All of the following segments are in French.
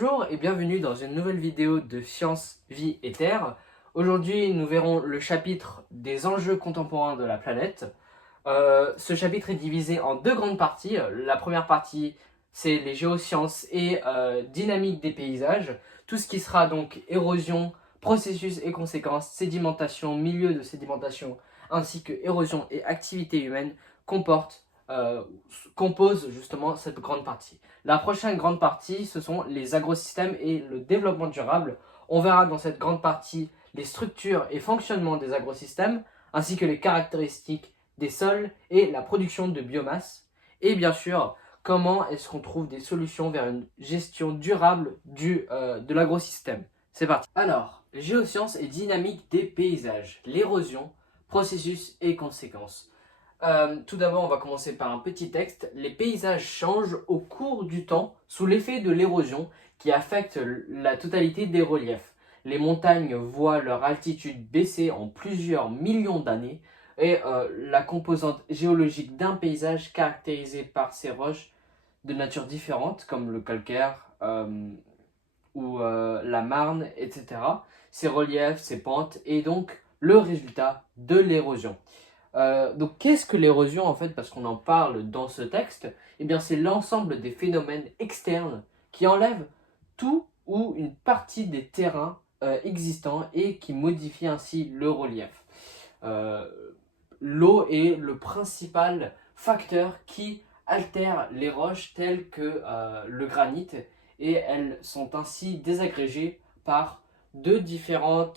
Bonjour et bienvenue dans une nouvelle vidéo de Science, Vie et Terre. Aujourd'hui, nous verrons le chapitre des enjeux contemporains de la planète. Ce chapitre est divisé en deux grandes parties. La première partie, c'est les géosciences et dynamique des paysages. Tout ce qui sera donc érosion, processus et conséquences, sédimentation, milieu de sédimentation, ainsi que érosion et activité humaine euh, compose justement cette grande partie. La prochaine grande partie, ce sont les agrosystèmes et le développement durable. On verra dans cette grande partie les structures et fonctionnements des agrosystèmes, ainsi que les caractéristiques des sols et la production de biomasse. Et bien sûr, comment est-ce qu'on trouve des solutions vers une gestion durable de l'agrosystème. C'est parti. Alors, géosciences et dynamique des paysages, l'érosion, processus et conséquences. Tout d'abord, on va commencer par un petit texte. Les paysages changent au cours du temps sous l'effet de l'érosion qui affecte la totalité des reliefs. Les montagnes voient leur altitude baisser en plusieurs millions d'années et la composante géologique d'un paysage caractérisé par ces roches de nature différente comme le calcaire ou la marne, etc. Ces reliefs, ces pentes et donc le résultat de l'érosion. Donc, qu'est-ce que l'érosion en fait? Parce qu'on en parle dans ce texte, eh bien, c'est l'ensemble des phénomènes externes qui enlèvent tout ou une partie des terrains existants et qui modifient ainsi le relief. Euh, L'eau est le principal facteur qui altère les roches telles que le granit et elles sont ainsi désagrégées par deux différents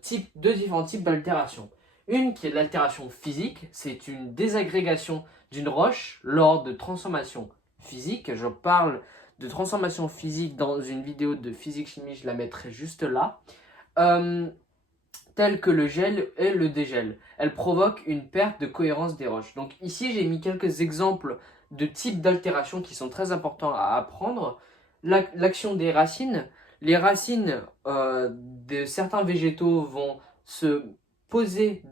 types d'altérations. Une qui est l'altération physique, c'est une désagrégation d'une roche lors de transformation physique. Je parle de transformation physique dans une vidéo de physique-chimie, je la mettrai juste là. Euh, Telles que le gel et le dégel. Elle provoque une perte de cohérence des roches. Donc ici, j'ai mis quelques exemples de types d'altérations qui sont très importants à apprendre. L'action des racines. Les racines de certains végétaux vont se poser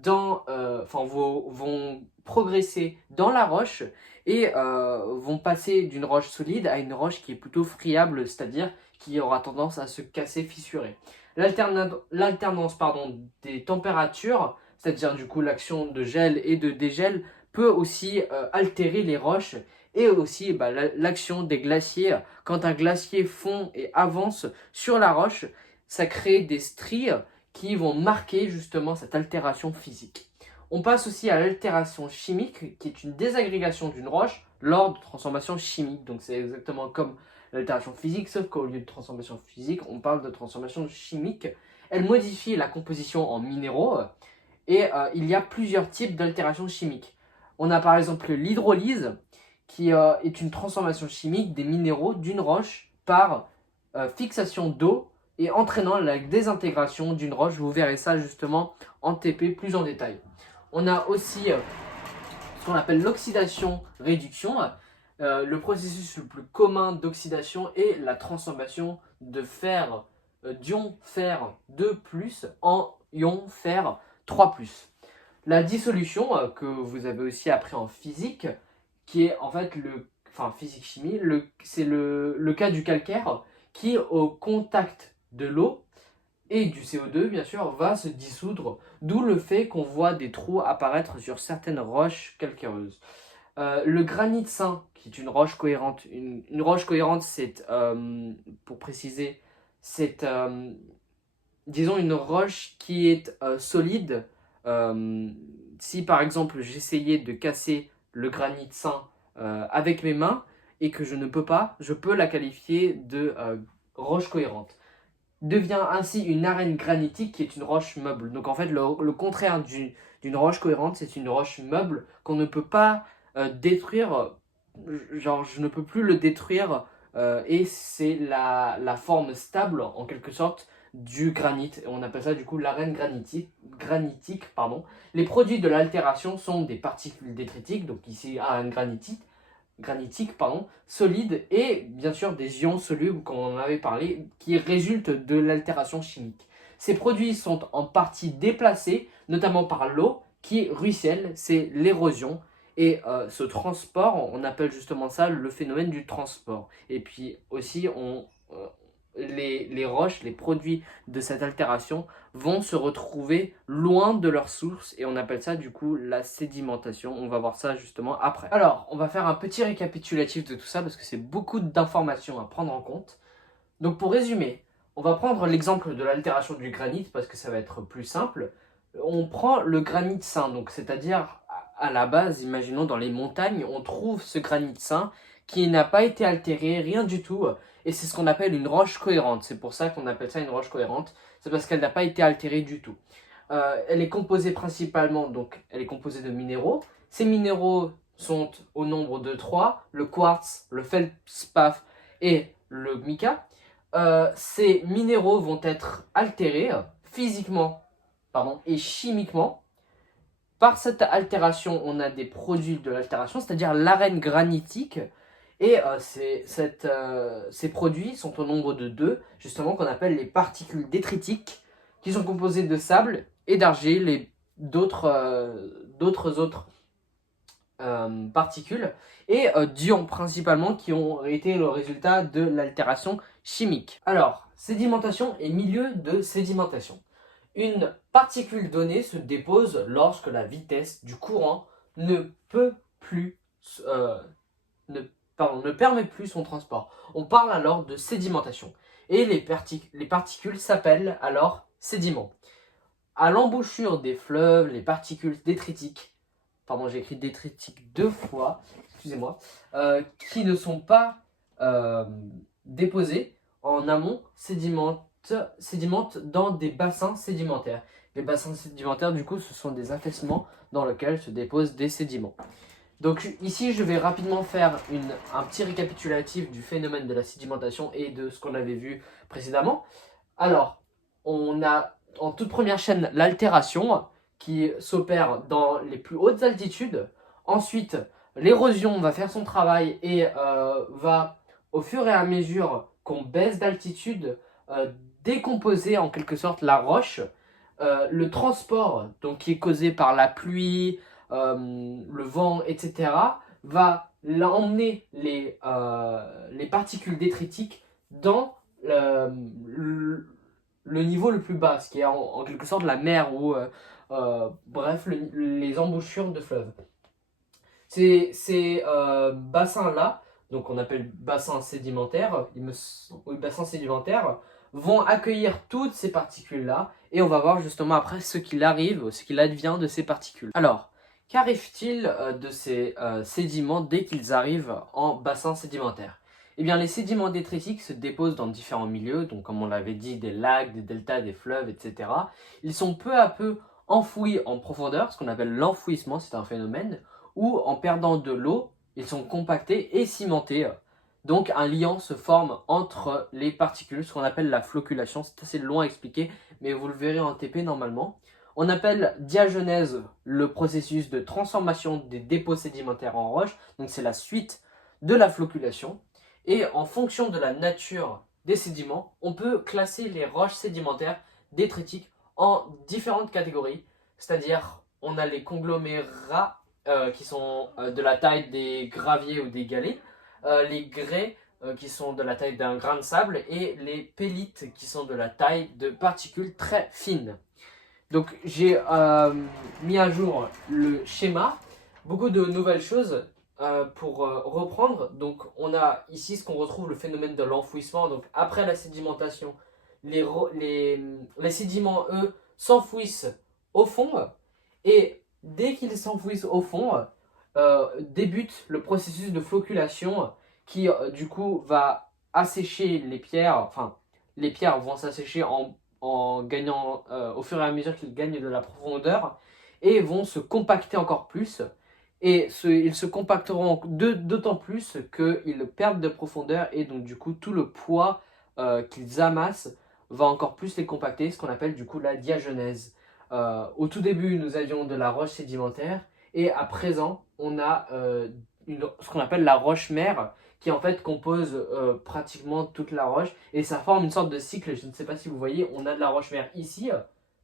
vont progresser dans la roche et vont passer d'une roche solide à une roche qui est plutôt friable, c'est-à-dire qui aura tendance à se casser, fissurer. L'alternance des températures, c'est-à-dire du coup l'action de gel et de dégel, peut aussi altérer les roches et aussi l'action des glaciers. Quand un glacier fond et avance sur la roche, ça crée des stries qui vont marquer justement cette altération physique. On passe aussi à l'altération chimique, qui est une désagrégation d'une roche lors de transformation chimique. Donc c'est exactement comme l'altération physique, sauf qu'au lieu de transformation physique, on parle de transformation chimique. Elle modifie la composition en minéraux et il y a plusieurs types d'altérations chimiques. On a par exemple l'hydrolyse, qui est une transformation chimique des minéraux d'une roche par fixation d'eau et entraînant la désintégration d'une roche. Vous verrez ça justement en TP plus en détail. On a aussi ce qu'on appelle l'oxydation-réduction. Le processus le plus commun d'oxydation est la transformation de fer, d'ion fer 2+, en ion fer 3+. La dissolution, que vous avez aussi appris en physique, qui est en fait physique-chimie, c'est le cas du calcaire qui, au contact de l'eau et du CO2, bien sûr, va se dissoudre, d'où le fait qu'on voit des trous apparaître sur certaines roches calcaireuses. Le granit sain, qui est une roche cohérente, une roche cohérente, c'est, pour préciser, c'est, disons, une roche qui est solide. Euh, Si par exemple j'essayais de casser le granit sain avec mes mains et que je ne peux pas, je peux la qualifier de roche cohérente. Devient ainsi une arène granitique qui est une roche meuble. Donc en fait, le contraire d'une roche cohérente, c'est une roche meuble qu'on ne peut pas détruire. Genre, je ne peux plus le détruire et c'est la forme stable, en quelque sorte, du granit. Et on appelle ça du coup l'arène granitique, pardon. Les produits de l'altération sont des particules détritiques, donc ici arène granitique, pardon, solide et bien sûr des ions solubles, comme on en avait parlé, qui résultent de l'altération chimique. Ces produits sont en partie déplacés, notamment par l'eau qui ruisselle, c'est l'érosion. Et ce transport, on appelle justement ça le phénomène du transport. Et puis aussi, les roches, les produits de cette altération vont se retrouver loin de leur source et on appelle ça du coup la sédimentation. On va voir ça justement après. Alors, on va faire un petit récapitulatif de tout ça parce que c'est beaucoup d'informations à prendre en compte. Donc pour résumer, on va prendre l'exemple de l'altération du granit parce que ça va être plus simple. On prend le granit sain, donc c'est-à-dire à la base, imaginons dans les montagnes, on trouve ce granit sain qui n'a pas été altéré, rien du tout, et c'est ce qu'on appelle une roche cohérente. C'est pour ça qu'on appelle ça une roche cohérente, c'est parce qu'elle n'a pas été altérée du tout. Elle est composée principalement, donc elle est composée de minéraux. Ces minéraux sont au nombre de 3, le quartz, le feldspar et le mica. Ces minéraux vont être altérés physiquement et chimiquement. Par cette altération, on a des produits de l'altération, c'est-à-dire l'arène granitique. Et ces produits sont au nombre de 2, justement, qu'on appelle les particules détritiques, qui sont composées de sable et d'argile et d'autres autres particules, et d'ions principalement, qui ont été le résultat de l'altération chimique. Alors, sédimentation et milieu de sédimentation. Une particule donnée se dépose lorsque la vitesse du courant ne permet plus son transport. On parle alors de sédimentation. Et les particules s'appellent alors sédiments. À l'embouchure des fleuves, les particules détritiques, j'ai écrit détritiques 2 fois, excusez-moi, qui ne sont pas déposées en amont, sédimentent dans des bassins sédimentaires. Les bassins sédimentaires, du coup, ce sont des affaissements dans lesquels se déposent des sédiments. Donc ici, je vais rapidement faire un petit récapitulatif du phénomène de la sédimentation et de ce qu'on avait vu précédemment. Alors, on a en toute première chaîne l'altération qui s'opère dans les plus hautes altitudes. Ensuite, l'érosion va faire son travail et va, au fur et à mesure qu'on baisse d'altitude, décomposer en quelque sorte la roche. Le transport, donc, qui est causé par la pluie, le vent, etc., va emmener les particules détritiques dans le niveau le plus bas, ce qui est en quelque sorte la mer ou bref, les embouchures de fleuves. Ces bassins-là, donc on appelle bassins sédimentaires, bassins sédimentaires, vont accueillir toutes ces particules-là, et on va voir justement après ce qu'il arrive, ce qu'il advient de ces particules. Alors, qu'arrive-t-il de ces sédiments dès qu'ils arrivent en bassin sédimentaire? Eh bien, les sédiments détritiques se déposent dans différents milieux, donc comme on l'avait dit, des lacs, des deltas, des fleuves, etc. Ils sont peu à peu enfouis en profondeur, ce qu'on appelle l'enfouissement, c'est un phénomène, où en perdant de l'eau, ils sont compactés et cimentés. Donc un liant se forme entre les particules, ce qu'on appelle la flocculation. C'est assez long à expliquer, mais vous le verrez en TP normalement. On appelle diagenèse le processus de transformation des dépôts sédimentaires en roches. Donc c'est la suite de la flocculation. Et en fonction de la nature des sédiments, on peut classer les roches sédimentaires détritiques en différentes catégories. C'est-à-dire, on a les conglomérats qui sont de la taille des graviers ou des galets, les grès qui sont de la taille d'un grain de sable et les pellites qui sont de la taille de particules très fines. Donc j'ai mis à jour le schéma, beaucoup de nouvelles choses pour reprendre. Donc on a ici ce qu'on retrouve, le phénomène de l'enfouissement. Donc après la sédimentation, les sédiments, eux, s'enfouissent au fond, et dès qu'ils s'enfouissent au fond, débute le processus de flocculation qui du coup va assécher les pierres. Enfin, les pierres vont s'assécher en gagnant au fur et à mesure qu'ils gagnent de la profondeur, et vont se compacter encore plus, et ils se compacteront d'autant plus qu'ils perdent de profondeur, et donc du coup tout le poids qu'ils amassent va encore plus les compacter, ce qu'on appelle du coup la diagenèse. Au tout début, nous avions de la roche sédimentaire, et à présent, on a ce qu'on appelle la roche-mère, qui en fait compose pratiquement toute la roche, et ça forme une sorte de cycle. Je ne sais pas si vous voyez, on a de la roche-mère ici,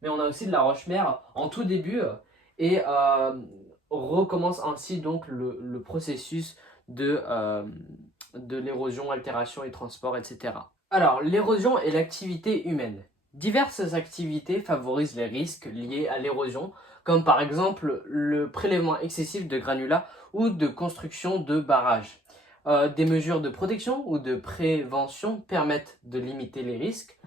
mais on a aussi de la roche-mère en tout début, et recommence ainsi donc le processus de l'érosion, altération et transport, etc. Alors, l'érosion et l'activité humaine. Diverses activités favorisent les risques liés à l'érosion, comme par exemple le prélèvement excessif de granulats ou de construction de barrages. Des mesures de protection ou de prévention permettent de limiter les risques.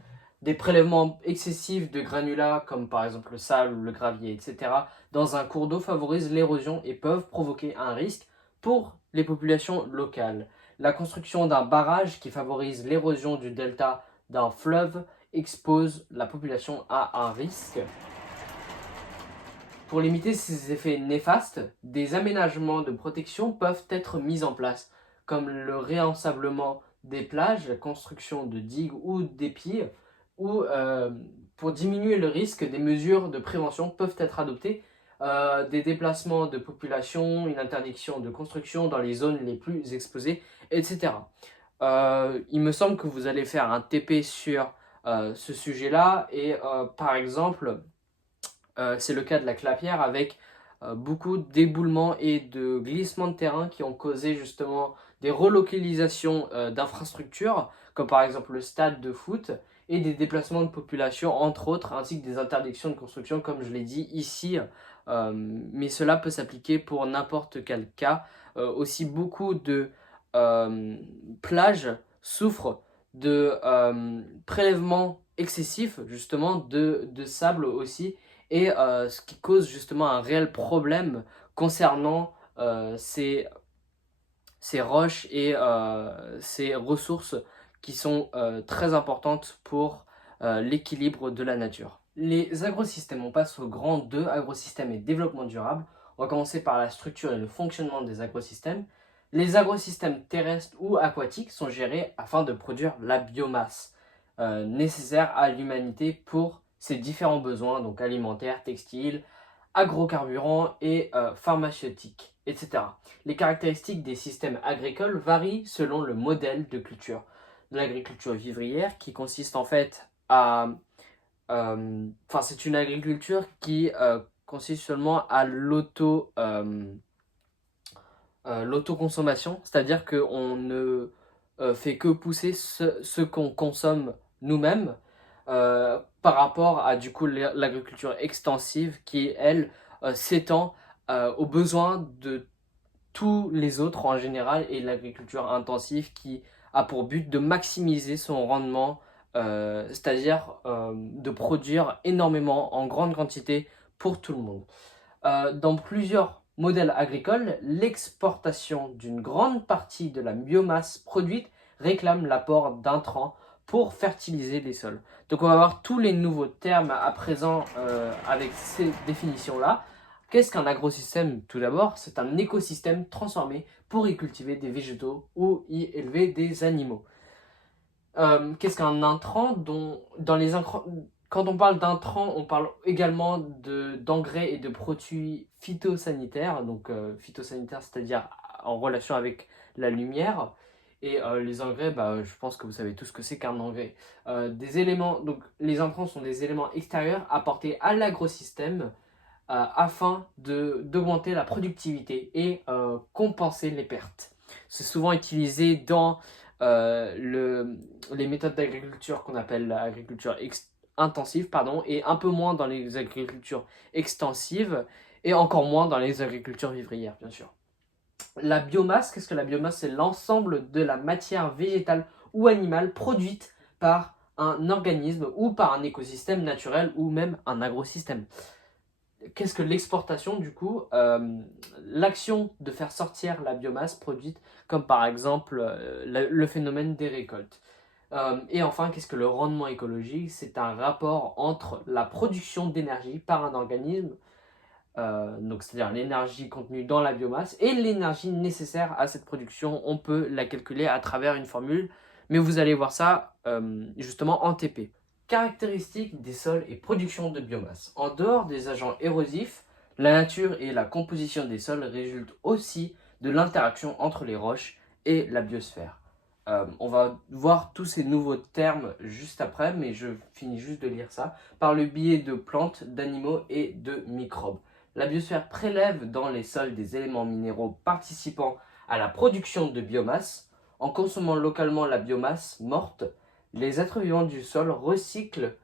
Des prélèvements excessifs de granulats, comme par exemple le sable, le gravier, etc., dans un cours d'eau favorisent l'érosion et peuvent provoquer un risque pour les populations locales. La construction d'un barrage qui favorise l'érosion du delta d'un fleuve expose la population à un risque. Pour limiter ces effets néfastes, des aménagements de protection peuvent être mis en place, comme le réensablement des plages, la construction de digues ou d'épis, ou pour diminuer le risque, des mesures de prévention peuvent être adoptées, des déplacements de population, une interdiction de construction dans les zones les plus exposées, etc. Il me semble que vous allez faire un TP sur ce sujet-là, et par exemple, c'est le cas de la Clapière avec beaucoup d'éboulements et de glissements de terrain qui ont causé justement des relocalisations d'infrastructures, comme par exemple le stade de foot, et des déplacements de population, entre autres, ainsi que des interdictions de construction, comme je l'ai dit ici. Mais cela peut s'appliquer pour n'importe quel cas. Aussi, beaucoup de plages souffrent de prélèvements excessifs, justement, de sable aussi, et ce qui cause justement un réel problème concernant ces roches et ces ressources qui sont très importantes pour l'équilibre de la nature. Les agrosystèmes, on passe au grand 2, agrosystèmes et développement durable. On va commencer par la structure et le fonctionnement des agrosystèmes. Les agrosystèmes terrestres ou aquatiques sont gérés afin de produire la biomasse nécessaire à l'humanité pour ses différents besoins, donc alimentaires, textiles, agrocarburants et pharmaceutiques, etc. Les caractéristiques des systèmes agricoles varient selon le modèle de culture. De l'agriculture vivrière qui consiste en fait à... c'est une agriculture qui consiste seulement à l'autoconsommation, c'est-à-dire qu'on ne fait que pousser ce qu'on consomme nous-mêmes par rapport à du coup l'agriculture extensive qui, elle, s'étend aux besoins de tous les autres en général et l'agriculture intensive qui a pour but de maximiser son rendement, c'est-à-dire de produire énormément en grande quantité pour tout le monde. Dans plusieurs modèles agricoles, l'exportation d'une grande partie de la biomasse produite réclame l'apport d'intrants pour fertiliser les sols. Donc on va voir tous les nouveaux termes à présent avec ces définitions-là. Qu'est-ce qu'un agrosystème? Tout d'abord, c'est un écosystème transformé pour y cultiver des végétaux ou y élever des animaux. Qu'est-ce qu'un intrant? Quand on parle d'intrants, on parle également d'engrais et de produits phytosanitaires. Donc phytosanitaires, c'est-à-dire en relation avec la lumière. Et les engrais, je pense que vous savez tous ce que c'est qu'un engrais. Donc les intrants sont des éléments extérieurs apportés à l'agrosystème afin d'augmenter la productivité et compenser les pertes. C'est souvent utilisé dans les méthodes d'agriculture qu'on appelle l'agriculture intensive, et un peu moins dans les agricultures extensives, et encore moins dans les agricultures vivrières, bien sûr. La biomasse, qu'est-ce que la biomasse? C'est l'ensemble de la matière végétale ou animale produite par un organisme ou par un écosystème naturel ou même un agrosystème. Qu'est-ce que l'exportation du coup? L'action de faire sortir la biomasse produite, comme par exemple le phénomène des récoltes. Et enfin, qu'est-ce que le rendement écologique? C'est un rapport entre la production d'énergie par un organisme, donc c'est-à-dire l'énergie contenue dans la biomasse, et l'énergie nécessaire à cette production. On peut la calculer à travers une formule, mais vous allez voir ça justement en TP. Caractéristiques des sols et production de biomasse. En dehors des agents érosifs, la nature et la composition des sols résultent aussi de l'interaction entre les roches et la biosphère. On va voir tous ces nouveaux termes juste après, mais je finis juste de lire ça. Par le biais de plantes, d'animaux et de microbes. La biosphère prélève dans les sols des éléments minéraux participant à la production de biomasse. En consommant localement la biomasse morte, les êtres vivants du sol recyclent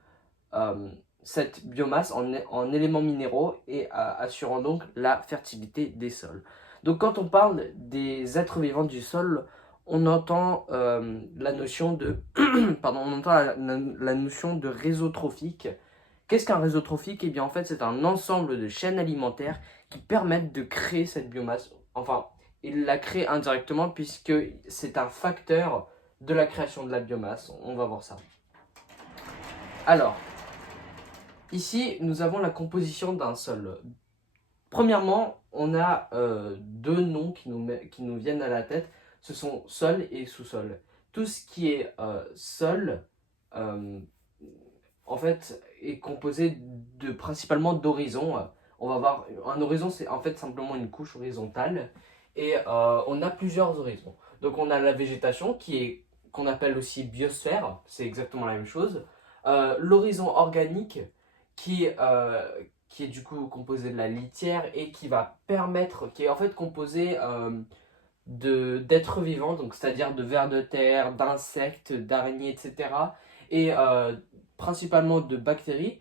cette biomasse en éléments minéraux et assurant donc la fertilité des sols. Donc quand on parle des êtres vivants du sol, on entend la notion de pardon, on entend la notion de réseau trophique. Qu'est-ce qu'un réseau trophique? Eh bien en fait c'est un ensemble de chaînes alimentaires qui permettent de créer cette biomasse. Enfin, il la crée indirectement puisque c'est un facteur de la création de la biomasse. On va voir ça. Alors, ici, nous avons la composition d'un sol. Premièrement, on a deux noms qui nous viennent à la tête. Ce sont sol et sous-sol. Tout ce qui est sol, en fait, est composé principalement d'horizons. On va voir, un horizon, c'est en fait simplement une couche horizontale. Et on a plusieurs horizons. Donc on a la végétation qu'on appelle aussi biosphère, c'est exactement la même chose. L'horizon organique qui est du coup composé de la litière et qui est en fait composé d'êtres vivants, donc c'est-à-dire de vers de terre, d'insectes, d'araignées, etc. Et principalement de bactéries.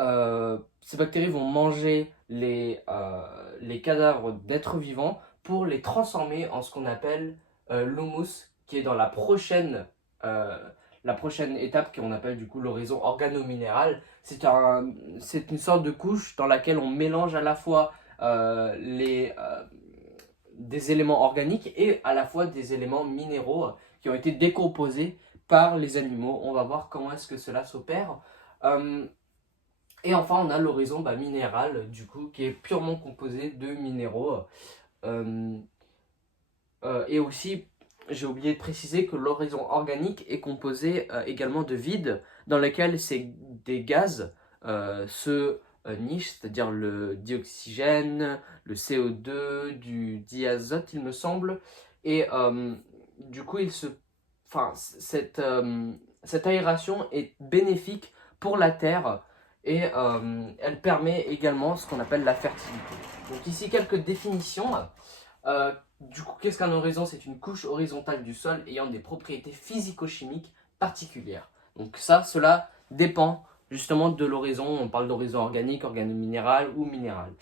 Euh, Ces bactéries vont manger les cadavres d'êtres vivants pour les transformer en ce qu'on appelle l'humus, qui est dans la prochaine étape qu'on appelle du coup l'horizon organominéral. C'est une sorte de couche dans laquelle on mélange à la fois des éléments organiques et à la fois des éléments minéraux qui ont été décomposés par les animaux. On va voir comment est-ce que cela s'opère. Et enfin, on a l'horizon minéral, du coup, qui est purement composé de minéraux. Et aussi, j'ai oublié de préciser que l'horizon organique est composé également de vide, dans lequel des gaz se nichent, c'est-à-dire le dioxygène, le CO2, du diazote, il me semble. Et du coup, cette aération est bénéfique pour la Terre et elle permet également ce qu'on appelle la fertilité. Donc ici, quelques définitions. Du coup, qu'est-ce qu'un horizon? C'est une couche horizontale du sol ayant des propriétés physico-chimiques particulières. Donc cela dépend justement de l'horizon. On parle d'horizon organique, organominéral ou minéral.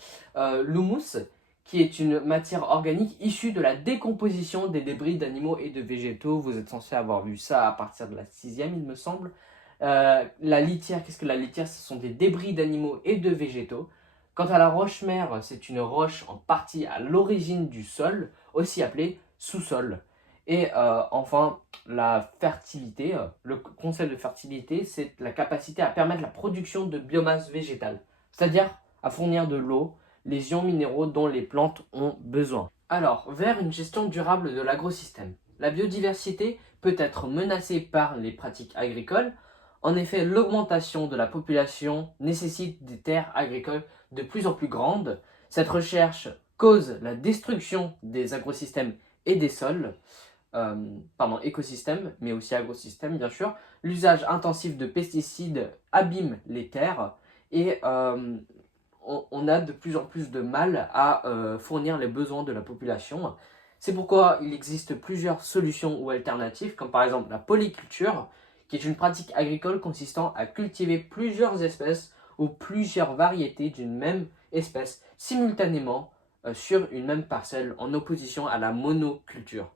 L'humus, qui est une matière organique issue de la décomposition des débris d'animaux et de végétaux. Vous êtes censé avoir vu ça à partir de la 6e, il me semble. La litière, qu'est-ce que la litière? Ce sont des débris d'animaux et de végétaux. Quant à la roche-mère, c'est une roche en partie à l'origine du sol, aussi appelée sous-sol. Et enfin, la fertilité, le concept de fertilité, c'est la capacité à permettre la production de biomasse végétale, c'est-à-dire à fournir de l'eau, les ions minéraux dont les plantes ont besoin. Alors, vers une gestion durable de l'agrosystème. La biodiversité peut être menacée par les pratiques agricoles. En effet, l'augmentation de la population nécessite des terres agricoles de plus en plus grandes. Cette recherche cause la destruction des agrosystèmes et des sols, écosystèmes, mais aussi agrosystèmes bien sûr. L'usage intensif de pesticides abîme les terres et on a de plus en plus de mal à fournir les besoins de la population. C'est pourquoi il existe plusieurs solutions ou alternatives, comme par exemple la polyculture, qui est une pratique agricole consistant à cultiver plusieurs espèces ou plusieurs variétés d'une même espèce simultanément sur une même parcelle, en opposition à la monoculture.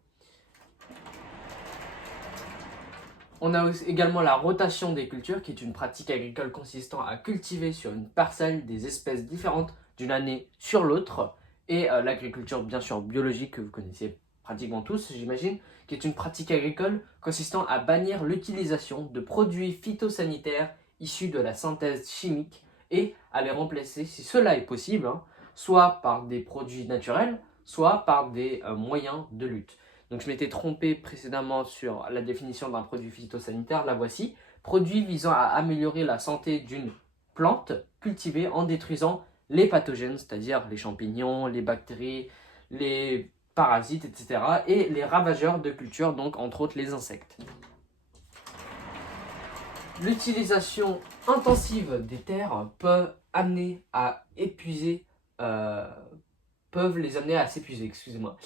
On a également la rotation des cultures, qui est une pratique agricole consistant à cultiver sur une parcelle des espèces différentes d'une année sur l'autre. Et l'agriculture, bien sûr, biologique, que vous connaissez pratiquement tous, j'imagine, qui est une pratique agricole consistant à bannir l'utilisation de produits phytosanitaires issus de la synthèse chimique et à les remplacer, si cela est possible, soit par des produits naturels, soit par des moyens de lutte. Donc je m'étais trompé précédemment sur la définition d'un produit phytosanitaire, la voici. Produit visant à améliorer la santé d'une plante cultivée en détruisant les pathogènes, c'est-à-dire les champignons, les bactéries, les parasites, etc. et les ravageurs de culture, donc entre autres les insectes. L'utilisation intensive des terres peut amener à épuiser peuvent les amener à s'épuiser, excusez-moi.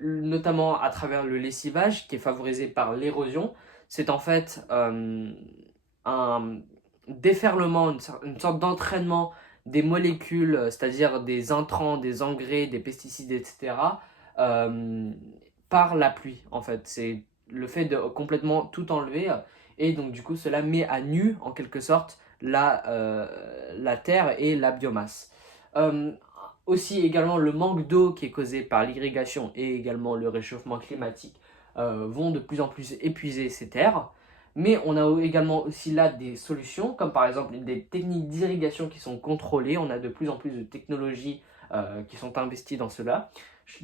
Notamment à travers le lessivage qui est favorisé par l'érosion. C'est en fait un déferlement, une sorte d'entraînement des molécules, c'est-à-dire des intrants, des engrais, des pesticides, etc., euh, par la pluie, en fait. C'est le fait de complètement tout enlever, et donc du coup, cela met à nu, en quelque sorte, la terre et la biomasse. Euh, Aussi, également, le manque d'eau qui est causé par l'irrigation et également le réchauffement climatique vont de plus en plus épuiser ces terres. Mais on a également aussi là des solutions, comme par exemple des techniques d'irrigation qui sont contrôlées. On a de plus en plus de technologies qui sont investies dans cela.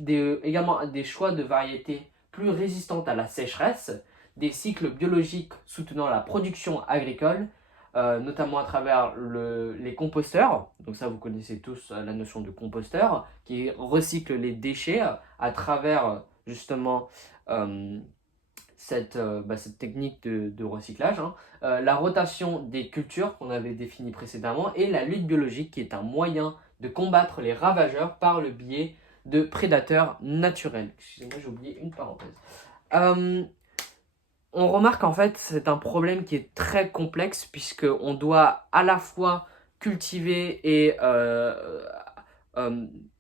Également des choix de variétés plus résistantes à la sécheresse, des cycles biologiques soutenant la production agricole, notamment à travers les composteurs. Donc ça, vous connaissez tous la notion de composteur, qui recycle les déchets à travers justement euh, cette technique de recyclage, hein. La rotation des cultures qu'on avait définie précédemment et la lutte biologique qui est un moyen de combattre les ravageurs par le biais de prédateurs naturels. Excusez-moi, j'ai oublié une parenthèse. Euh, on remarque en fait c'est un problème qui est très complexe puisque on doit à la fois cultiver et euh,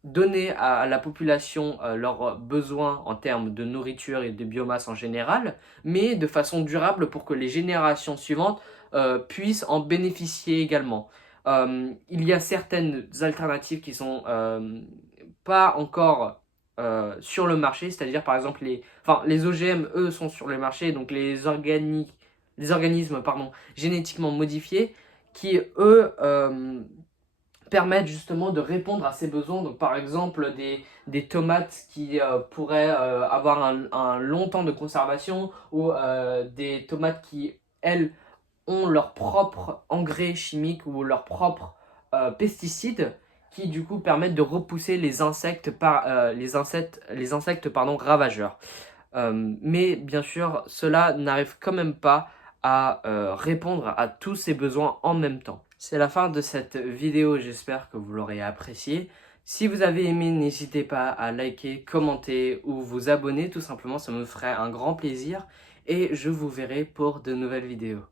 donner à la population leurs besoins en termes de nourriture et de biomasse en général, mais de façon durable pour que les générations suivantes puissent en bénéficier également. Il y a certaines alternatives qui sont pas encore sur le marché, c'est-à-dire par exemple les OGM, eux, sont sur le marché, donc les organismes génétiquement modifiés qui, eux, permettent justement de répondre à ces besoins. Donc par exemple des tomates qui pourraient avoir un long temps de conservation ou des tomates qui, elles, ont leur propre engrais chimique ou leur propre pesticides qui du coup permettent de repousser les insectes ravageurs. Mais bien sûr, cela n'arrive quand même pas à répondre à tous ces besoins en même temps. C'est la fin de cette vidéo, j'espère que vous l'aurez appréciée. Si vous avez aimé, n'hésitez pas à liker, commenter ou vous abonner, tout simplement, ça me ferait un grand plaisir et je vous verrai pour de nouvelles vidéos.